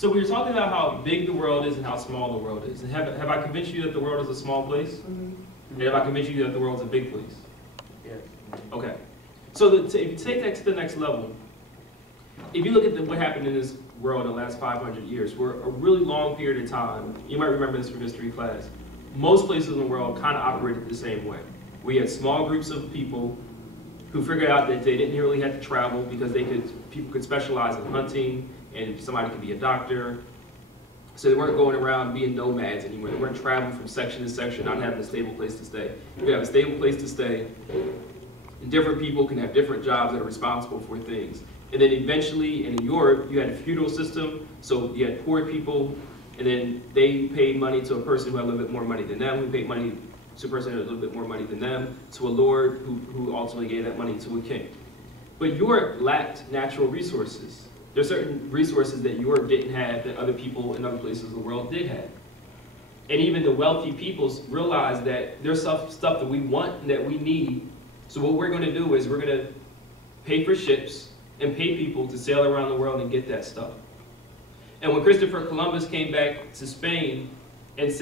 So we were talking about how big the world is and how small the world is. And have I convinced you that the world is a small place? Mm-hmm. And have I convinced you that the world's a big place? Yes. Okay. So if you take that to the next level, if you look at what happened in this world in the last 500 years, for a really long period of time, you might remember this from history class, most places in the world kind of operated the same way. We had small groups of people who figured out that they didn't really have to travel because people could specialize in hunting, and somebody could be a doctor. So they weren't going around being nomads anymore. They weren't traveling from section to section, not having a stable place to stay. You have a stable place to stay, and different people can have different jobs that are responsible for things. And then eventually in Europe, you had a feudal system, so you had poor people, and then they paid money to a person who had a little bit more money than them, who paid money to a person who had a little bit more money than them, to a lord who ultimately gave that money to a king. But Europe lacked natural resources. There are certain resources that Europe didn't have that other people in other places of the world did have. And even the wealthy peoples realized that there's stuff that we want and that we need. So what we're going to do is we're going to pay for ships and pay people to sail around the world and get that stuff. And when Christopher Columbus came back to Spain and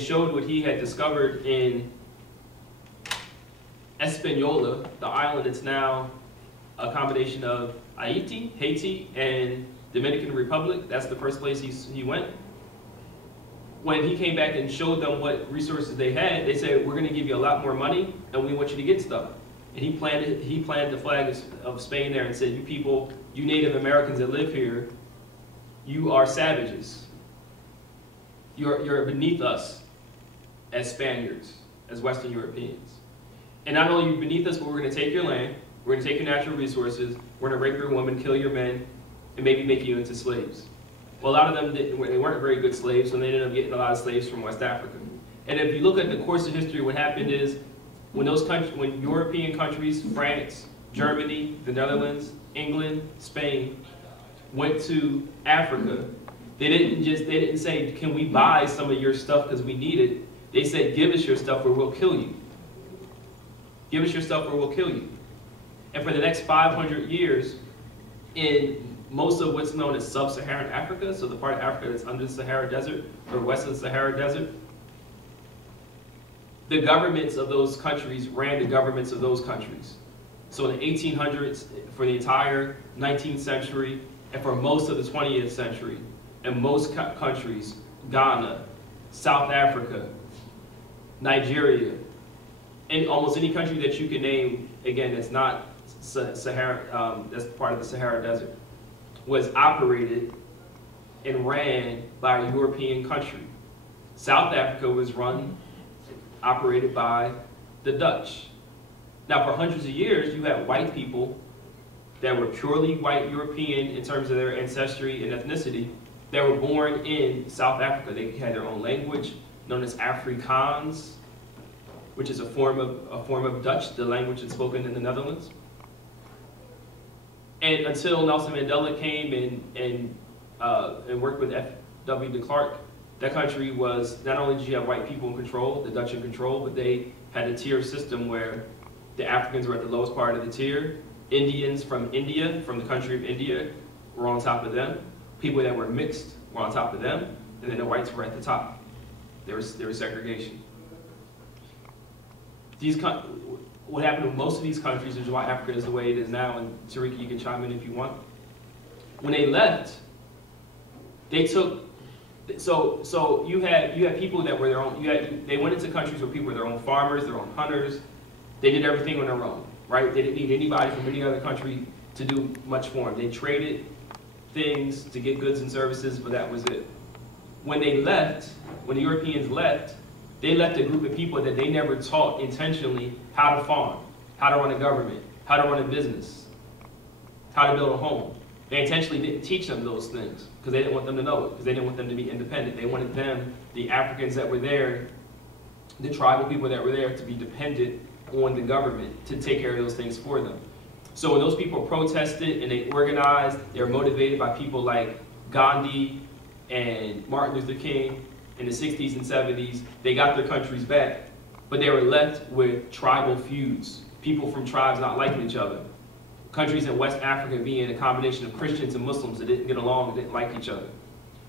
showed what he had discovered in Hispaniola, the island that's now a combination of Haiti, and Dominican Republic, that's the first place he went. When he came back and showed them what resources they had, they said, we're going to give you a lot more money and we want you to get stuff. And he planted the flag of Spain there and said, you people, you Native Americans that live here, you are savages. You're beneath us as Spaniards, as Western Europeans. And not only are you beneath us, but we're going to take your land, we're going to take your natural resources, we're going to rape your women, kill your men, and maybe make you into slaves. Well, a lot of them, they weren't very good slaves, so they ended up getting a lot of slaves from West Africa. And if you look at the course of history, what happened is, when European countries, France, Germany, the Netherlands, England, Spain, went to Africa, they didn't say, can we buy some of your stuff because we need it? They said, give us your stuff or we'll kill you. Give us your stuff or we'll kill you. And for the next 500 years, in most of what's known as sub-Saharan Africa, so the part of Africa that's under the Sahara Desert or west of the Sahara Desert, the governments of those countries ran the governments of those countries. So in the 1800s, for the entire 19th century, and for most of the 20th century, in most countries, Ghana, South Africa, Nigeria, and almost any country that you can name, again, that's not Sahara, that's part of the Sahara Desert, was operated and ran by a European country. South Africa was operated by the Dutch. Now, for hundreds of years, you had white people that were purely white European in terms of their ancestry and ethnicity that were born in South Africa. They had their own language known as Afrikaans, which is a form of Dutch, the language that's spoken in the Netherlands. And until Nelson Mandela came and worked with F.W. de Klerk, that country was, not only did you have white people in control, the Dutch in control, but they had a tier system where the Africans were at the lowest part of the tier. Indians from India, from the country of India, were on top of them. People that were mixed were on top of them, and then the whites were at the top. There was segregation. What happened in most of these countries, which is why Africa is the way it is now, and Tarika, you can chime in if you want. When they left, they took, so you had people that were their own, they went into countries where people were their own farmers, their own hunters. They did everything on their own, right? They didn't need anybody from any other country to do much for them. They traded things to get goods and services, but that was it. When they left, when the Europeans left, they left a group of people that they never taught intentionally how to farm, how to run a government, how to run a business, how to build a home. They intentionally didn't teach them those things because they didn't want them to know it, because they didn't want them to be independent. They wanted them, the Africans that were there, the tribal people that were there, to be dependent on the government to take care of those things for them. So when those people protested and they organized, they were motivated by people like Gandhi and Martin Luther King in the 60s and 70s. They got their countries back, but they were left with tribal feuds, people from tribes not liking each other. Countries in West Africa being a combination of Christians and Muslims that didn't get along and didn't like each other.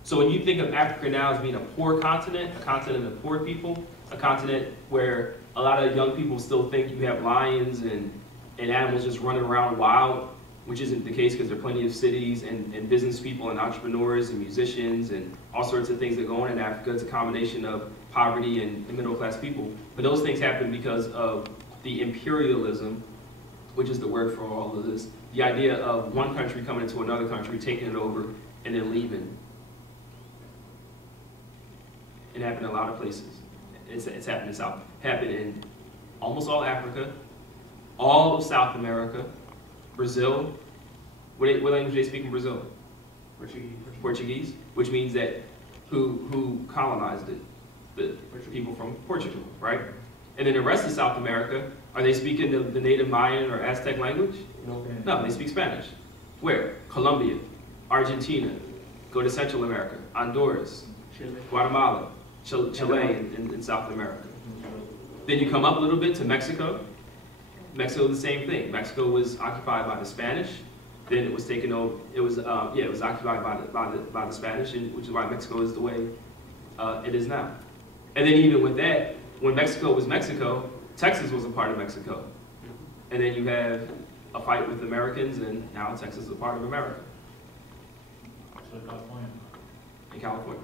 So when you think of Africa now as being a poor continent, a continent of poor people, a continent where a lot of young people still think you have lions and animals just running around wild, which isn't the case because there are plenty of cities and business people and entrepreneurs and musicians and all sorts of things that go on in Africa. It's a combination of poverty and middle class people. But those things happen because of the imperialism, which is the word for all of this, the idea of one country coming into another country, taking it over, and then leaving. It happened in a lot of places. It's happened in South, happened in almost all Africa, all of South America, Brazil. What language do they speak in Brazil? Portuguese, which means that who colonized it? The people from Portugal, right? And then the rest of South America, are they speaking the native Mayan or Aztec language? No, they speak Spanish. Where? Colombia, Argentina, go to Central America, Honduras, Chile. Guatemala, Chile in South America. Then you come up a little bit to Mexico. Mexico, the same thing. Mexico was occupied by the Spanish. Then it was taken over. It was occupied by the Spanish, which is why Mexico is the way it is now. And then even with that, when Mexico was Mexico, Texas was a part of Mexico. And then you have a fight with Americans, and now Texas is a part of America. So California. In California.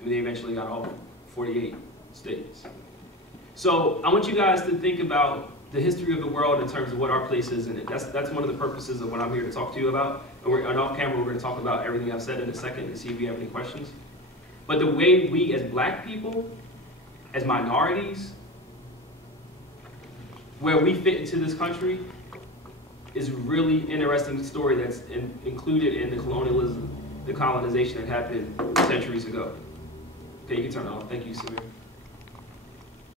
And they eventually got all 48 states. So I want you guys to think about the history of the world in terms of what our place is in it. That's one of the purposes of what I'm here to talk to you about. And off camera, we're going to talk about everything I've said in a second and see if you have any questions. But the way we as black people, as minorities, where we fit into this country is a really interesting story that's included in the colonialism, the colonization that happened centuries ago. Okay, you can turn it off. Thank you, Samir.